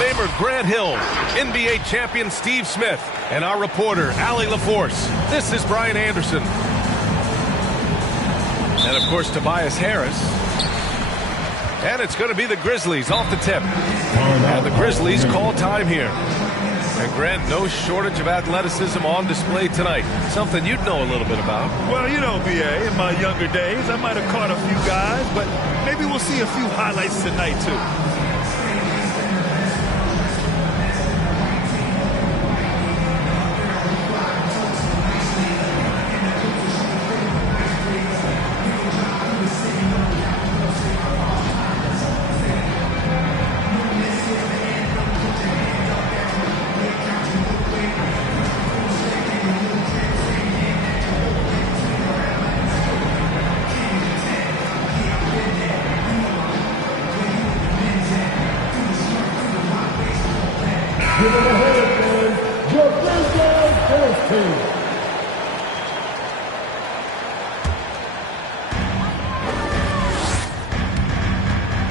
Famer Grant Hill, NBA champion Steve Smith, and our reporter, Allie LaForce. This is Brian Anderson. And, of course, Tobias Harris. And it's going to be the Grizzlies off the tip. And the Grizzlies call time here. And, Grant, no shortage of athleticism on display tonight. Something you'd know a little bit about. Well, you know, B.A., in my younger days, I might have caught a few guys, but maybe we'll see a few highlights tonight, too.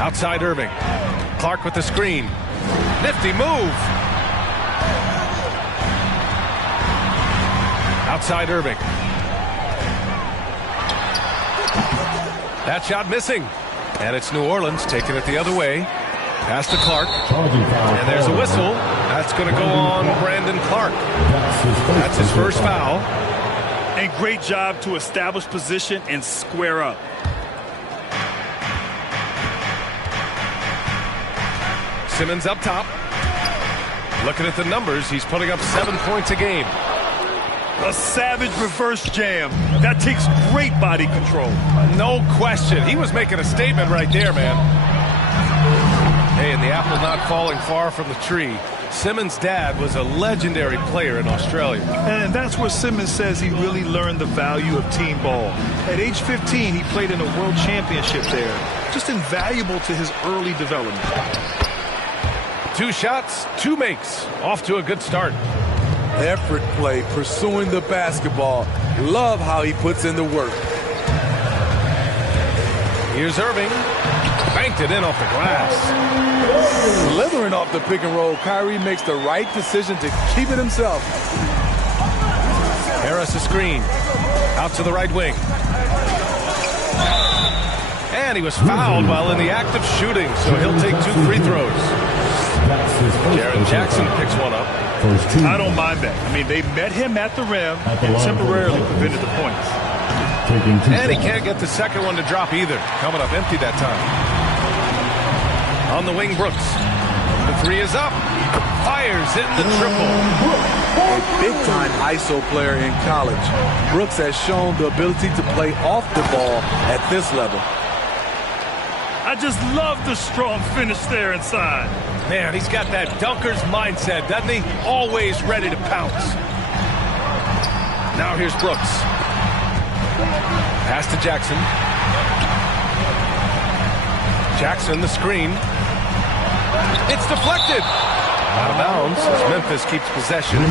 Outside Irving. Clark with the screen. Nifty move. Outside Irving. That shot missing. And it's New Orleans taking it the other way. Pass to Clark. And there's a whistle. That's going to go on Brandon Clark. That's his first foul. And great job to establish position and square up. Simmons up top. Looking at the numbers, he's putting up 7 points a game. A savage reverse jam. That takes great body control. No question. He was making a statement right there, man. Hey, and the apple not falling far from the tree. Simmons' dad was a legendary player in Australia. And that's where Simmons says he really learned the value of team ball. At age 15, he played in a world championship there. Just invaluable to his early development. 2 shots, 2 makes. Off to a good start. Effort play, pursuing the basketball. Love how he puts in the work. Here's Irving. Banked it in off the glass. Slithering off the pick and roll, Kyrie makes the right decision to keep it himself. Harris a screen. Out to the right wing. And he was fouled while in the act of shooting, so he'll take 2 free throws. Jaren Jackson picks one up. I don't mind that. I mean, they met him at the rim and temporarily prevented the points. And he can't get the second one to drop either. Coming up empty that time. On the wing, Brooks. The 3 is up. Fires in the triple. A big-time ISO player in college. Brooks has shown the ability to play off the ball at this level. I just love the strong finish there inside. Man, he's got that dunker's mindset, doesn't he? Always ready to pounce. Now here's Brooks. Pass to Jackson. Jackson, the screen. It's deflected. Out of bounds as Memphis keeps possession.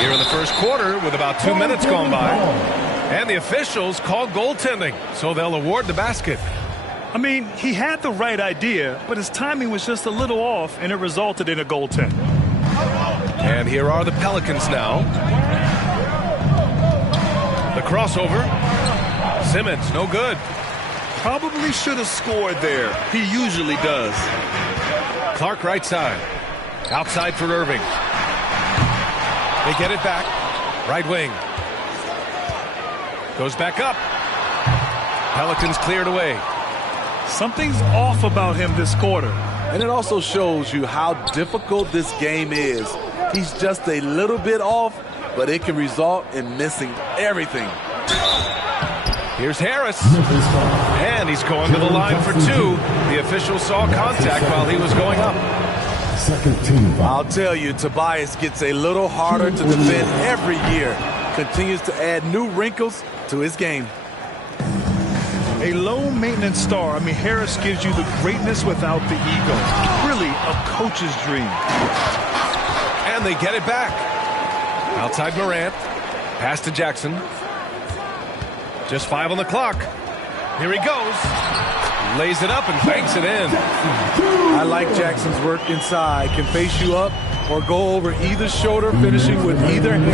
Here in the first quarter with about 2 minutes gone by. And the officials call goaltending, so they'll award the basket. I mean, he had the right idea, but his timing was just a little off, and it resulted in a goaltend. And here are the Pelicans now. The crossover. Simmons, no good. Probably should have scored there. He usually does. Clark right side. Outside for Irving. They get it back. Right wing. Goes back up. Pelicans cleared away. Something's off about him this quarter. And it also shows you how difficult this game is. He's just a little bit off, but it can result in missing everything. Here's Harris. And he's going to the line for two. The official saw contact while he was going up. Second team foul. I'll tell you, Tobias gets a little harder to defend every year. Continues to add new wrinkles to his game. A low-maintenance star. I mean, Harris gives you the greatness without the ego. Really a coach's dream. And they get it back. Outside Morant. Pass to Jackson. Just 5 on the clock. Here he goes. Lays it up and banks it in. I like Jackson's work inside. Can face you up or go over either shoulder, finishing with either hand.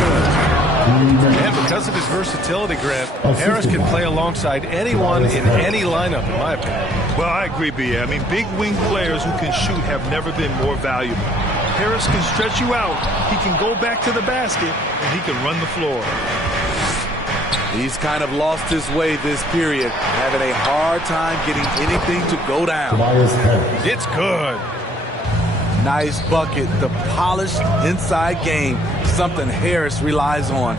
And because of his versatility, Grant, Harris can play alongside anyone in any lineup, in my opinion. Well, I agree, B.A. I mean, big wing players who can shoot have never been more valuable. Harris can stretch you out. He can go back to the basket, and he can run the floor. He's kind of lost his way this period, having a hard time getting anything to go down. It's good. Nice bucket, the polished inside game, something Harris relies on.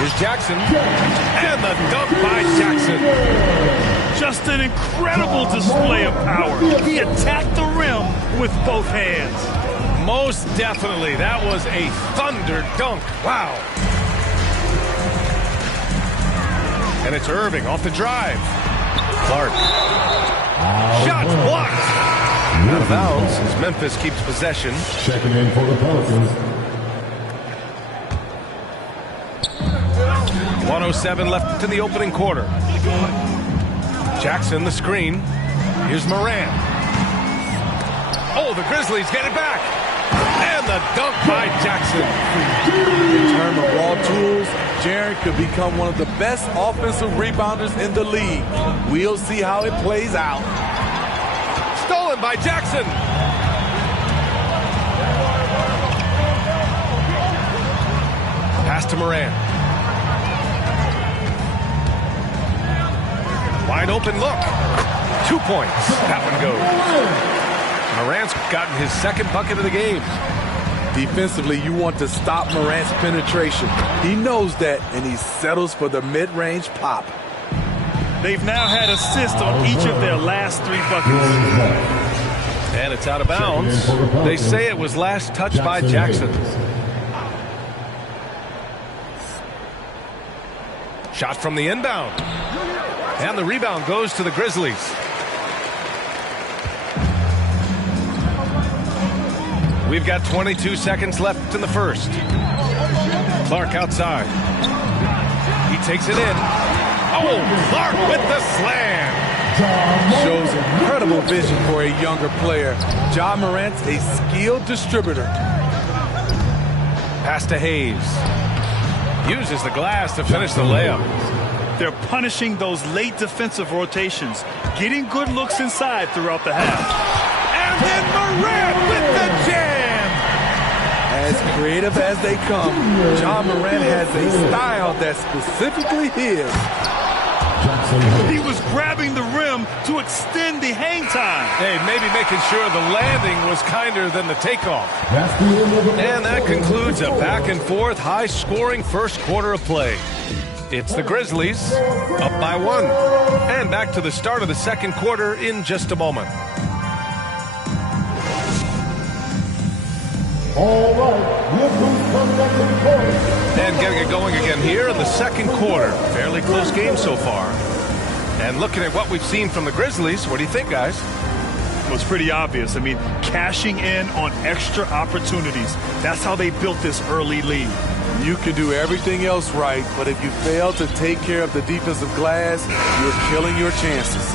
Here's Jackson, and the dunk by Jackson. Just an incredible display of power. He attacked the rim with both hands. Most definitely, that was a thunder dunk. Wow. And it's Irving off the drive. Clark. Shot blocked. Out of bounds as Memphis keeps possession. Checking in for the Pelicans. 1:07 left in the opening quarter. Jackson, the screen. Here's Morant. Oh, the Grizzlies get it back. And the dunk by Jackson. In terms of raw tools, Jaren could become one of the best offensive rebounders in the league. We'll see how it plays out. Stolen by Jackson. Pass to Morant. Wide open look. 2 points. That one goes. Morant's gotten his second bucket of the game. Defensively, you want to stop Morant's penetration. He knows that, and he settles for the mid-range pop. They've now had assists on each of their last 3 buckets. And it's out of bounds. They say it was last touched by Jackson. Shot from the inbound. And the rebound goes to the Grizzlies. We've got 22 seconds left in the first. Clark outside. He takes it in. Oh, Clark with the slam. Shows incredible vision for a younger player. Ja Morant's a skilled distributor. Pass to Hayes. Uses the glass to finish the layup. They're punishing those late defensive rotations, getting good looks inside throughout the half. And then Morant with the jam. As creative as they come, Ja Morant has a style that's specifically his. He was grabbing the rim to extend the hang time. Hey, maybe making sure the landing was kinder than the takeoff. And that concludes a back-and-forth, high-scoring first quarter of play. It's the Grizzlies up by 1. And back to the start of the second quarter in just a moment. All right, look who's coming up in the court. And getting it going again here in the second quarter. Fairly close game so far. And looking at what we've seen from the Grizzlies, what do you think, guys? Well, it's pretty obvious. I mean, cashing in on extra opportunities. That's how they built this early lead. You can do everything else right, but if you fail to take care of the defensive glass, you're killing your chances.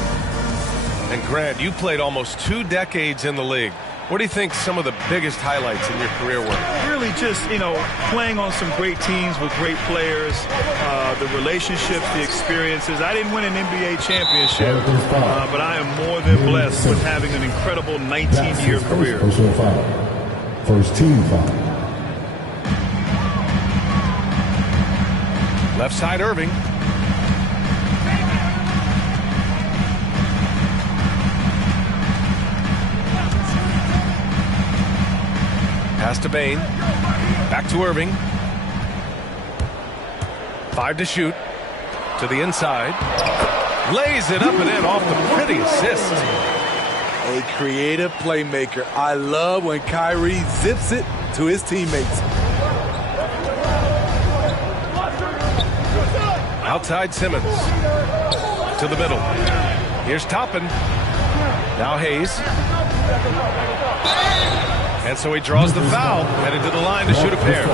And Grant, you played almost 2 decades in the league. What do you think some of the biggest highlights in your career were? Really just, playing on some great teams with great players, the relationships, the experiences. I didn't win an NBA championship, but I am more than blessed with having an incredible 19-year career. First team foul. Left side, Irving. Pass Pass to Bain. Back to Irving. 5 to shoot. To the inside. Lays it up and in off the pretty assist. A creative playmaker. I love when Kyrie zips it to his teammates. Outside Simmons. To the middle. Here's Toppin. Now Hayes. And so he draws the foul. Headed to the line to shoot a pair.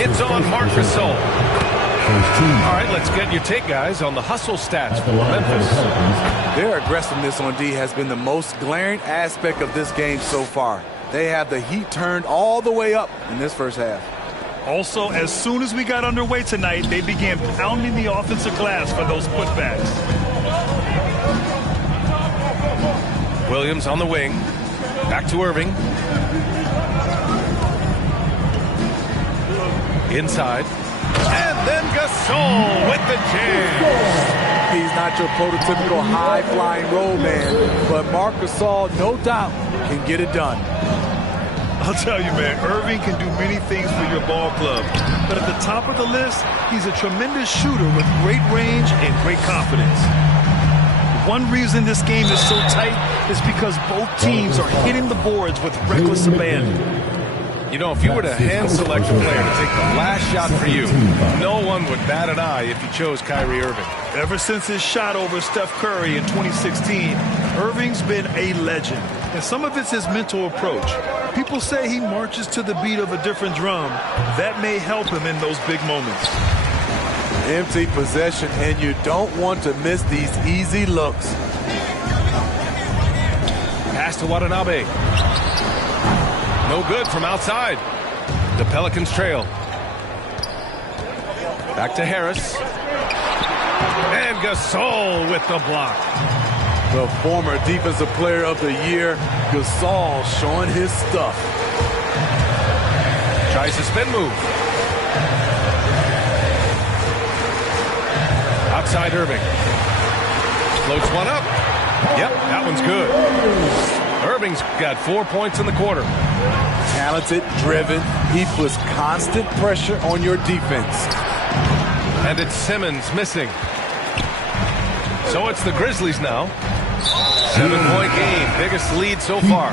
It's on Marc Gasol. All right, let's get your take, guys, on the hustle stats for Memphis. Their aggressiveness on D has been the most glaring aspect of this game so far. They have the heat turned all the way up in this first half. Also, as soon as we got underway tonight, they began pounding the offensive glass for those putbacks. Williams on the wing. Back to Irving. Inside. And then Gasol with the jam. He's not your prototypical high-flying role man, but Marc Gasol, no doubt, can get it done. I'll tell you, man, Irving can do many things for your ball club. But at the top of the list, he's a tremendous shooter with great range and great confidence. One reason this game is so tight is because both teams are hitting the boards with reckless abandon. You know, if you were to hand select a player to take the last shot for you, no one would bat an eye if you chose Kyrie Irving. Ever since his shot over Steph Curry in 2016, Irving's been a legend. And some of it's his mental approach. People say he marches to the beat of a different drum. That may help him in those big moments. Empty possession, and you don't want to miss these easy looks. Pass to Watanabe. No good from outside. The Pelicans trail. Back to Harris. And Gasol with the block. The former Defensive Player of the Year, Gasol, showing his stuff. Tries to spin move. Outside Irving. Floats one up. Yep, that one's good. Irving's got 4 points in the quarter. Talented, driven. He puts constant pressure on your defense. And it's Simmons missing. So it's the Grizzlies now. 7-point game, biggest lead so far.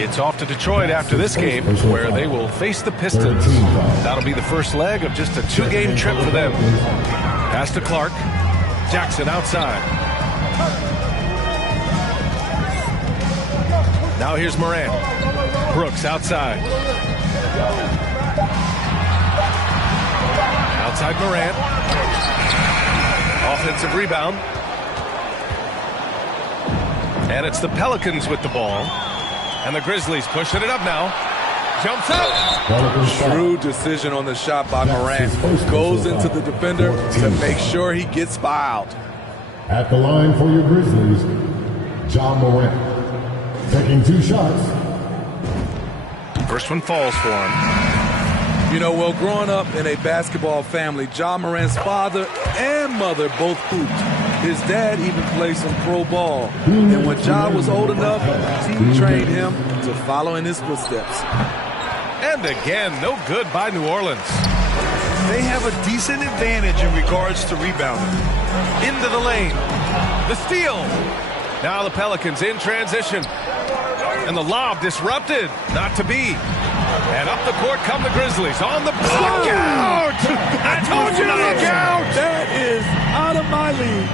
It's off to Detroit after this game, where they will face the Pistons. That'll be the first leg of just a 2-game trip for them. Pass to Clark. Jackson outside. Now here's Morant. Brooks outside. Outside Morant. Offensive rebound. And it's the Pelicans with the ball. And the Grizzlies pushing it up now. Jumps up. Shrewd decision on the shot by Morant. Goes into the defender to make sure he gets fouled. At the line for your Grizzlies, Ja Morant. Taking 2 shots. First one falls for him. You know, well, growing up in a basketball family, Ja Morant's father and mother both hooped. His dad even played some pro ball. And when Ja was old enough, he trained him to follow in his footsteps. And again, no good by New Orleans. They have a decent advantage in regards to rebounding. Into the lane. The steal. Now the Pelicans in transition. And the lob disrupted. Not to be. And up the court come the Grizzlies. On the block out. I told you to look out. That is out of my league.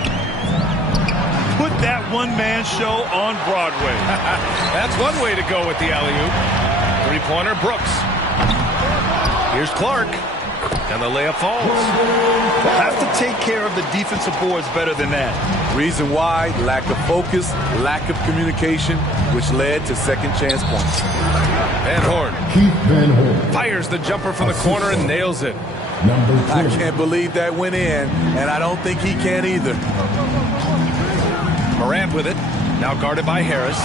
Put that one-man show on Broadway. That's one way to go with the alley-oop. Three-pointer Brooks. Here's Clark. And the layup falls. Have to take care of the defensive boards better than that. Reason why, lack of focus, lack of communication, which led to second chance points. Van Horn. Keith Van Horn. Fires the jumper from the corner and nails it. Number 2. I can't believe that went in, and I don't think he can either. Morant with it. Now guarded by Harris.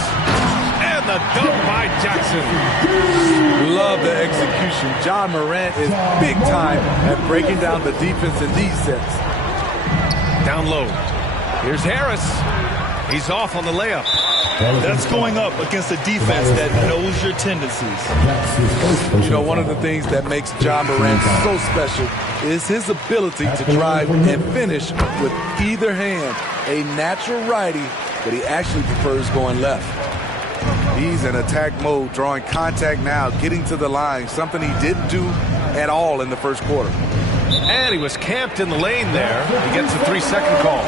And the dunk by Jackson. Love the execution. Ja Morant is big time at breaking down the defense in these sets. Down low. Here's Harris. He's off on the layup. That's going up against a defense that knows your tendencies. You know, one of the things that makes Ja Morant so special is his ability to drive and finish with either hand. A natural righty, but he actually prefers going left. He's in attack mode, drawing contact now, getting to the line, something he didn't do at all in the first quarter. And he was camped in the lane there. He gets a 3-second call.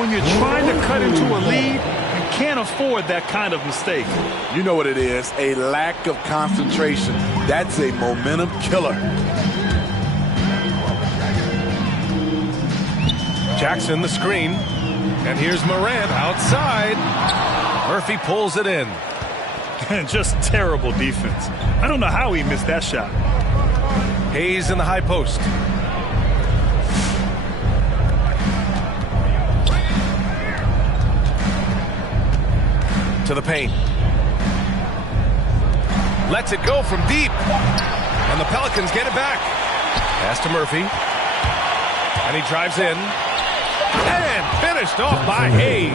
When you're trying to cut into a lead, you can't afford that kind of mistake. You know what it is, a lack of concentration. That's a momentum killer. Jackson the screen. And here's Morant outside. Murphy pulls it in. Just terrible defense. I don't know how he missed that shot. Hayes in the high post. To the paint. Lets it go from deep. And the Pelicans get it back. Pass to Murphy. And he drives in. And finished off by Hayes.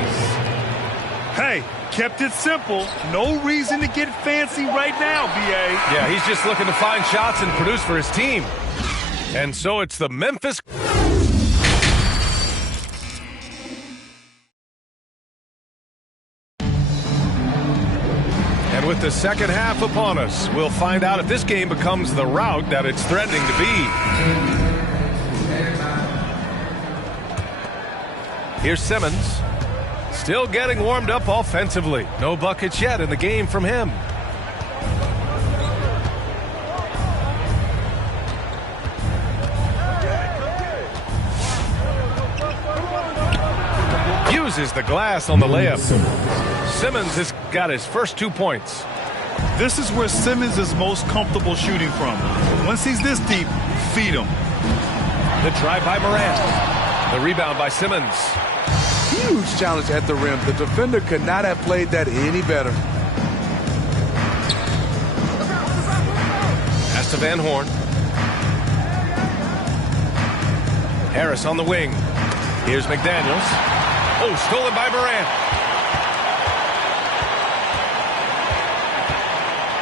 Hey, kept it simple. No reason to get fancy right now, B.A. Yeah, he's just looking to find shots and produce for his team. And so it's the Memphis. And with the second half upon us, we'll find out if this game becomes the rout that it's threatening to be. Here's Simmons. Still getting warmed up offensively. No buckets yet in the game from him. Uses the glass on the layup. Simmons has got his first 2 points. This is where Simmons is most comfortable shooting from. Once he's this deep, feed him. The drive by Morant. The rebound by Simmons. Huge challenge at the rim. The defender could not have played that any better. Pass to Van Horn. Harris on the wing. Here's McDaniels. Oh, stolen by Morant.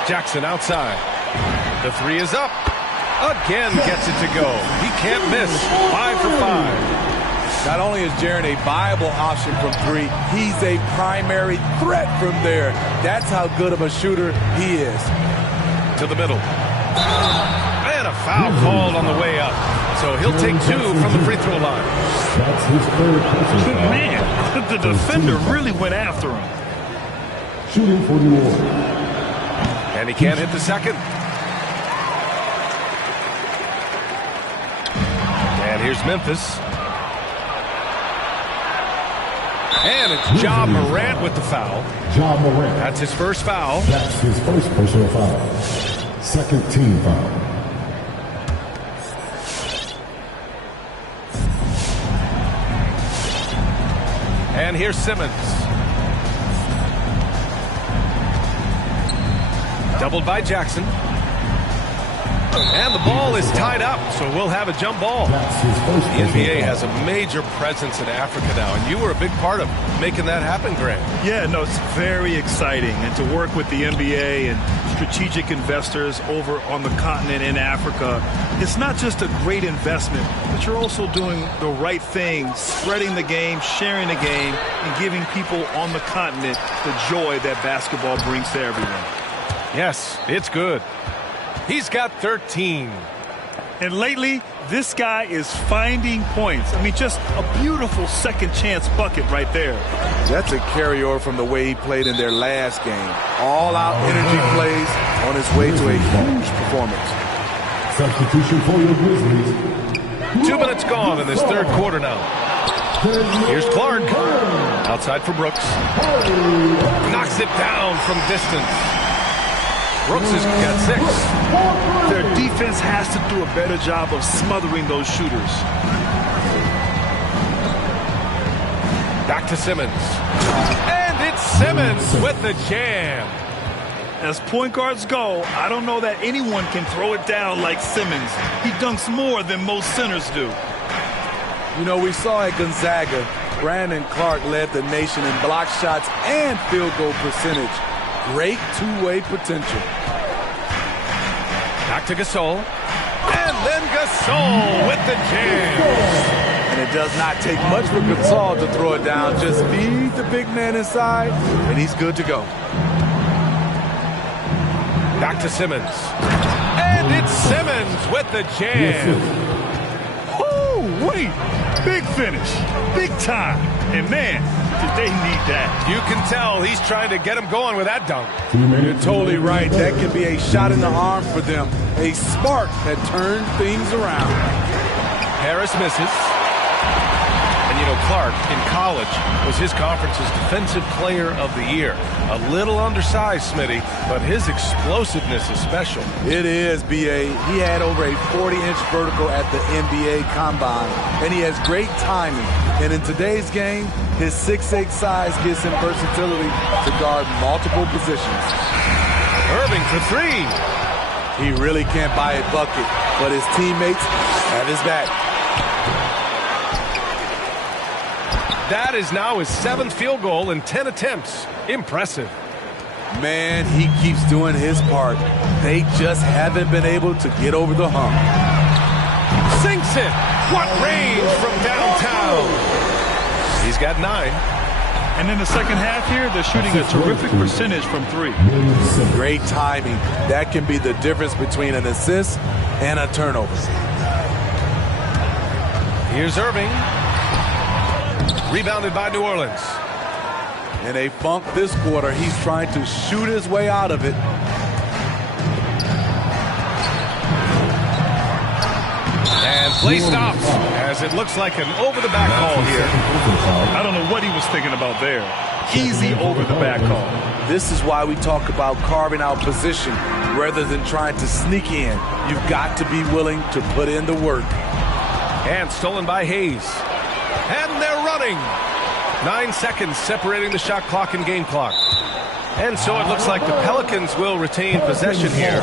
Jackson outside. The three is up. Again gets it to go. He can't miss. 5 for 5. Not only is Jaren a viable option from three, he's a primary threat from there. That's how good of a shooter he is. To the middle. And a foul called on the way up. So he'll take 2 from the free throw line. That's his third personal foul. Man, the defender really went after him. Shooting for New Orleans. And he can't hit the second. And here's Memphis. And it's Ja Morant with the foul. Ja Morant. That's his first foul. That's his first personal foul. Second team foul. And here's Simmons. Doubled by Jackson. And the ball is tied up, so we'll have a jump ball. That's his first The NBA foul. has a major presence in Africa now, and you were a big part of making that happen, Grant. Yeah, no, it's very exciting. And to work with the NBA and strategic investors over on the continent in Africa, it's not just a great investment, but you're also doing the right thing, spreading the game, sharing the game, and giving people on the continent the joy that basketball brings to everyone. Yes, it's good. He's got 13. And lately, this guy is finding points. I mean, just a beautiful second chance bucket right there. That's a carryover from the way he played in their last game. All-out energy plays on his way to a huge performance. Substitution for your Grizzlies. 2 minutes gone in this third quarter now. Here's Clark. Outside for Brooks. Knocks it down from distance. Brooks has got 6. Their defense has to do a better job of smothering those shooters. Back to Simmons. And it's Simmons with the jam. As point guards go, I don't know that anyone can throw it down like Simmons. He dunks more than most centers do. You know, we saw at Gonzaga, Brandon Clark led the nation in block shots and field goal percentage. Great two-way potential. Back to Gasol. And then Gasol with the jam. And it does not take much for Gasol to throw it down. Just feed the big man inside, and he's good to go. Back to Simmons. And it's Simmons with the jam. Oh, wait. Big finish. Big time. And, man, did they need that. You can tell he's trying to get him going with that dunk. You're totally right. That could be a shot in the arm for them. A spark that turned things around. Harris misses. And, you know, Clark, in college, was his conference's Defensive Player of the Year. A little undersized, Smitty, but his explosiveness is special. It is, B.A. He had over a 40-inch vertical at the NBA Combine, and he has great timing. And in today's game, his 6'8" size gives him versatility to guard multiple positions. Irving for three. He really can't buy a bucket, but his teammates have his back. That is now his 7th field goal in 10 attempts. Impressive. Man, he keeps doing his part. They just haven't been able to get over the hump. Sinks it. What range from downtown. He's got 9. And in the second half here, they're shooting a terrific percentage from 3. Great timing. That can be the difference between an assist and a turnover. Here's Irving. Rebounded by New Orleans. In a funk this quarter, he's trying to shoot his way out of it. And play stops as it looks like an over-the-back call here. I don't know what he was thinking about there. Easy over-the-back call. This is why we talk about carving out position rather than trying to sneak in. You've got to be willing to put in the work. And stolen by Hayes. And they're running. 9 seconds separating the shot clock and game clock. And so it looks like the Pelicans will retain possession here.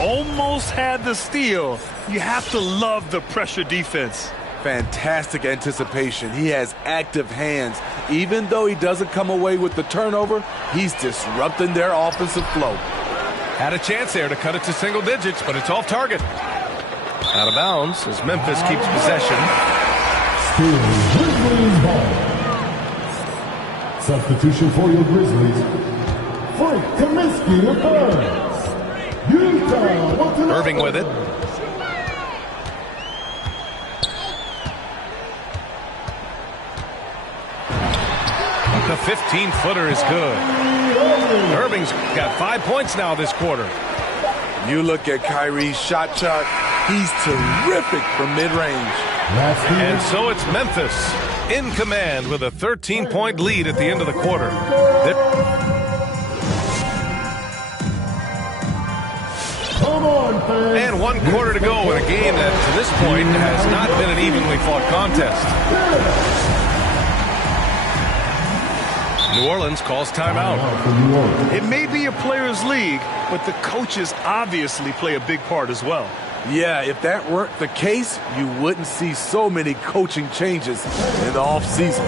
Almost had the steal. You have to love the pressure defense. Fantastic anticipation. He has active hands. Even though he doesn't come away with the turnover, he's disrupting their offensive flow. Had a chance there to cut it to single digits, but it's off target. Out of bounds as Memphis keeps possession. Grizzlies ball. Substitution for your Grizzlies. Frank Kaminsky III. Utah. Irving with it. The 15-footer is good. Irving's got 5 points now this quarter. You look at Kyrie's shot chart. He's terrific from mid-range. And so it's Memphis in command with a 13-point lead at the end of the quarter. And 1 quarter to go in a game that, to this point, has not been an evenly fought contest. New Orleans calls timeout. It may be a players' league, but the coaches obviously play a big part as well. Yeah, if that weren't the case, you wouldn't see so many coaching changes in the offseason.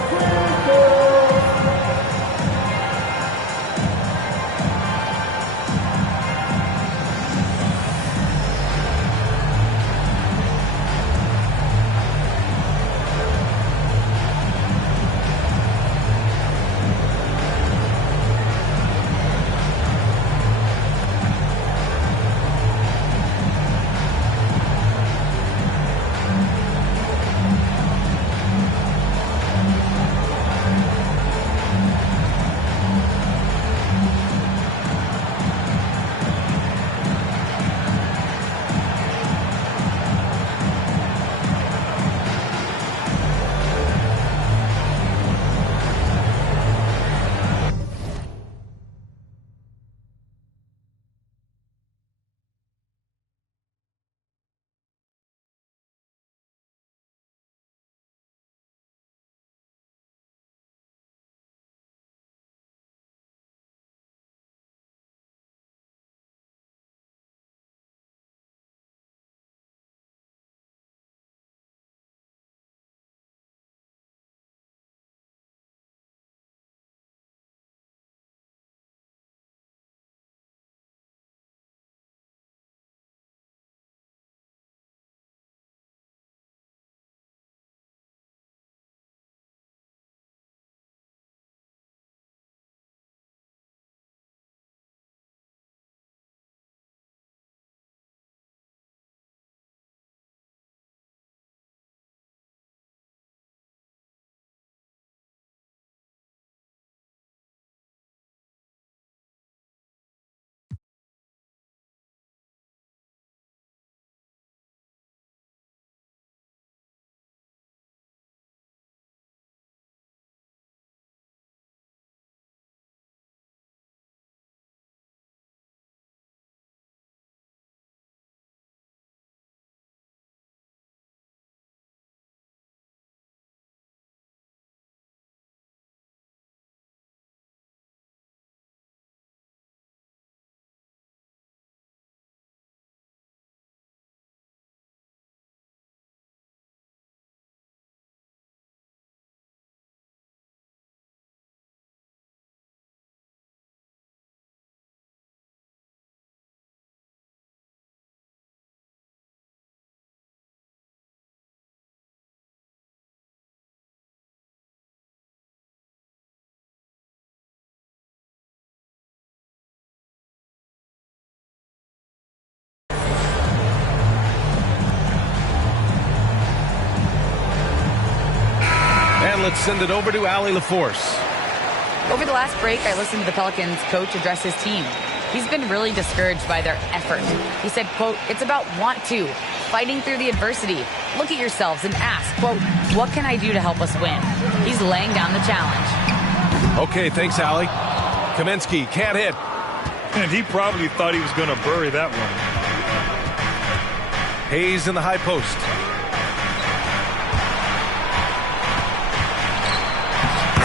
let's send it over to Allie LaForce. Over the last break, I listened to the Pelicans coach address his team. He's been really discouraged by their effort. He said, quote, "It's about want to, fighting through the adversity. Look at yourselves and ask, quote, what can I do to help us win?" He's laying down the challenge. Okay, thanks, Allie. Kaminsky can't hit. And he probably thought he was going to bury that one. Hayes in the high post.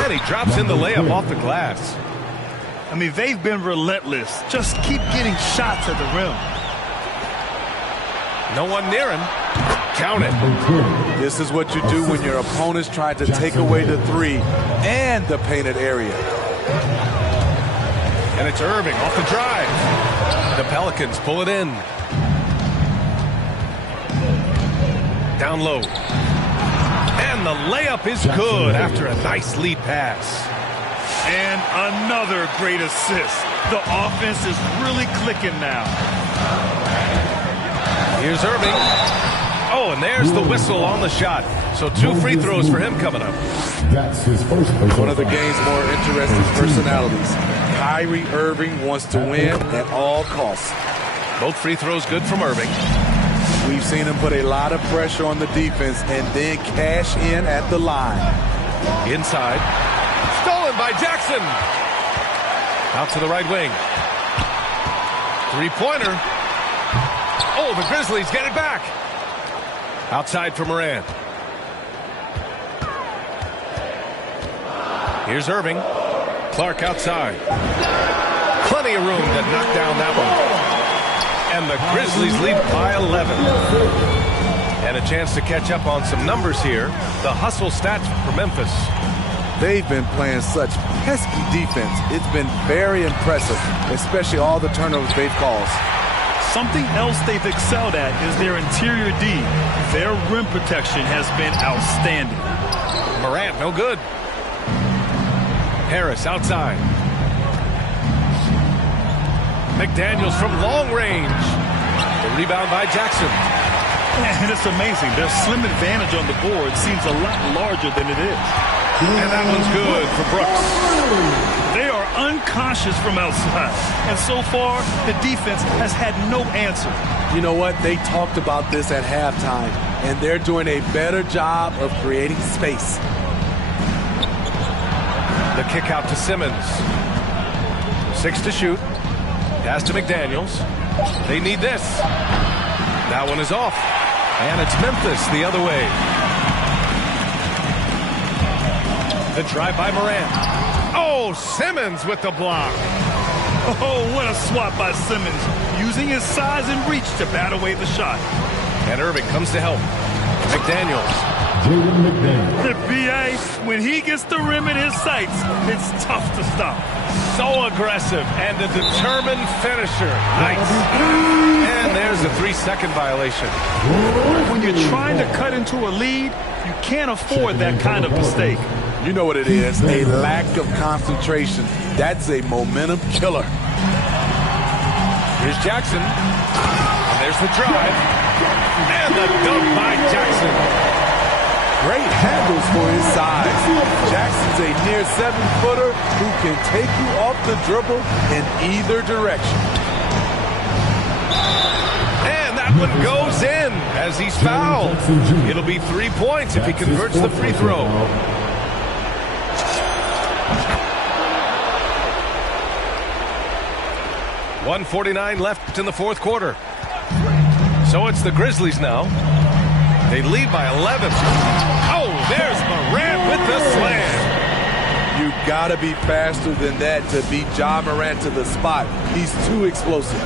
And he drops in the layup off the glass. I mean, they've been relentless. Just keep getting shots at the rim. No one near him. Count it. This is what you do when your opponents try to take away the three and the painted area. And it's Irving off the drive. The Pelicans pull it in. Down low. And the layup is good after a nice lead pass. And another great assist. The offense is really clicking now. Here's Irving. Oh, and there's the whistle on the shot. So 2 free throws for him coming up. That's his first. One of the game's more interesting personalities. Kyrie Irving wants to win at all costs. Both free throws good from Irving. We've seen him put a lot of pressure on the defense and then cash in at the line. Inside. Stolen by Jackson. Out to the right wing. Three-pointer. Oh, the Grizzlies get it back. Outside for Morant. Here's Irving. Clark outside. Plenty of room to knock down that one. And the Grizzlies lead by 11. And a chance to catch up on some numbers here. The hustle stats for Memphis. They've been playing such pesky defense. It's been very impressive, especially all the turnovers they've caused. Something else they've excelled at is their interior D. Their rim protection has been outstanding. Morant, no good. Harris outside. McDaniels from long range. The rebound by Jackson. And it's amazing. Their slim advantage on the board seems a lot larger than it is. And that one's good for Brooks. They are unconscious from outside. And so far, the defense has had no answer. You know what? They talked about this at halftime, and they're doing a better job of creating space. The kick out to Simmons. 6 to shoot. Pass to McDaniels. They need this. That one is off. And it's Memphis the other way. The drive by Morant. Oh, Simmons with the block. Oh, what a swat by Simmons, using his size and reach to bat away the shot. And Irving comes to help. McDaniels. The BA, when he gets the rim in his sights, it's tough to stop. So aggressive and a determined finisher. Nice. And there's a 3-second violation. When you're trying to cut into a lead, you can't afford that kind of mistake. You know what it is, a lack of concentration. That's a momentum killer. Here's Jackson. And there's the drive. And the dunk by Jackson. Great handles for his size. Jackson's a near 7-footer who can take you off the dribble in either direction. And that one goes in as he's fouled. It'll be 3 points if he converts the free throw. .149 left in the fourth quarter. So it's the Grizzlies now. They lead by 11. Oh, there's Morant with the slam. You gotta be faster than that to beat Ja Morant to the spot. He's too explosive.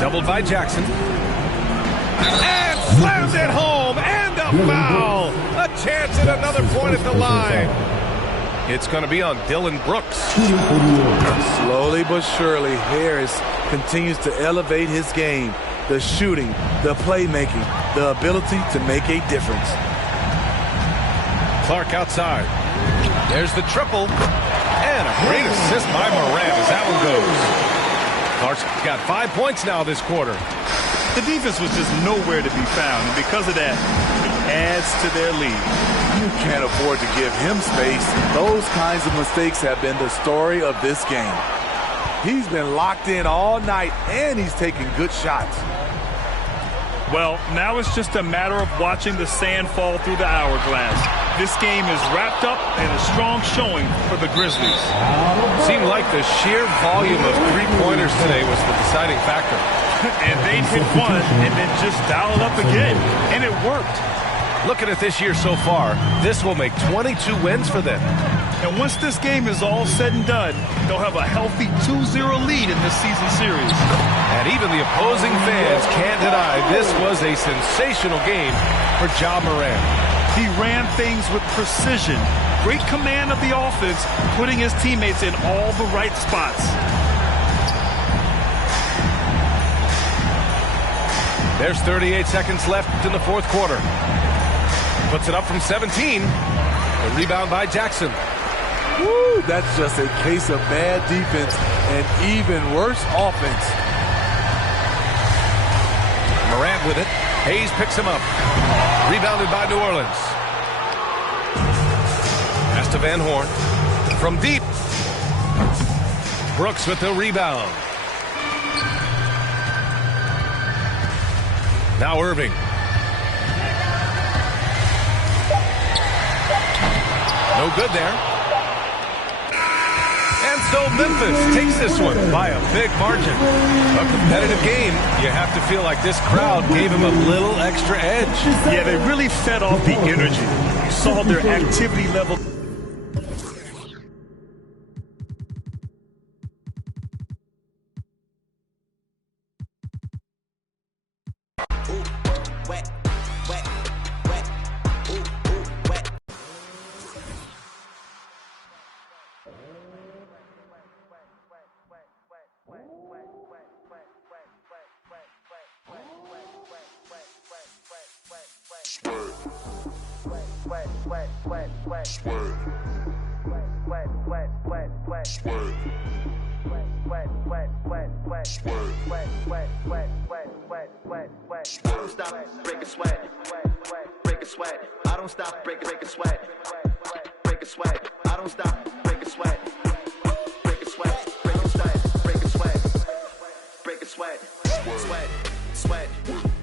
Doubled by Jackson. And slams it home. And a foul. A chance at another point at the line. It's going to be on Dylan Brooks. Slowly but surely, Harris continues to elevate his game. The shooting, the playmaking, the ability to make a difference. Clark outside. There's the triple. And a great assist by Morant as that one goes. Clark's got 5 points now this quarter. The defense was just nowhere to be found, and because of that, it adds to their lead. You can't afford to give him space. Those kinds of mistakes have been the story of this game. He's been locked in all night, and he's taking good shots. Well, now it's just a matter of watching the sand fall through the hourglass. This game is wrapped up in a strong showing for the Grizzlies. Seemed like the sheer volume of three-pointers today was the deciding factor. And they'd hit one and then just dial it up again, and it worked. Looking at this year so far, this will make 22 wins for them. And once this game is all said and done, they'll have a healthy 2-0 lead in this season series. And even the opposing fans can't deny this was a sensational game for Ja Morant. He ran things with precision, great command of the offense, putting his teammates in all the right spots. There's 38 seconds left in the fourth quarter. Puts it up from 17. The rebound by Jackson. Woo, that's just a case of bad defense and even worse offense. Morant with it. Hayes picks him up. Rebounded by New Orleans. Pass to Van Horn. From deep. Brooks with the rebound. Now Irving. No good there. And so Memphis takes this one by a big margin. A competitive game. You have to feel like this crowd gave him a little extra edge. Yeah, they really fed off the energy. You saw their activity level. I don't stop, break a sweat, break a sweat. I don't stop, break a sweat, break a sweat. I don't stop, break a sweat, break a sweat, break a sweat, break a sweat, break a sweat, sweat, sweat.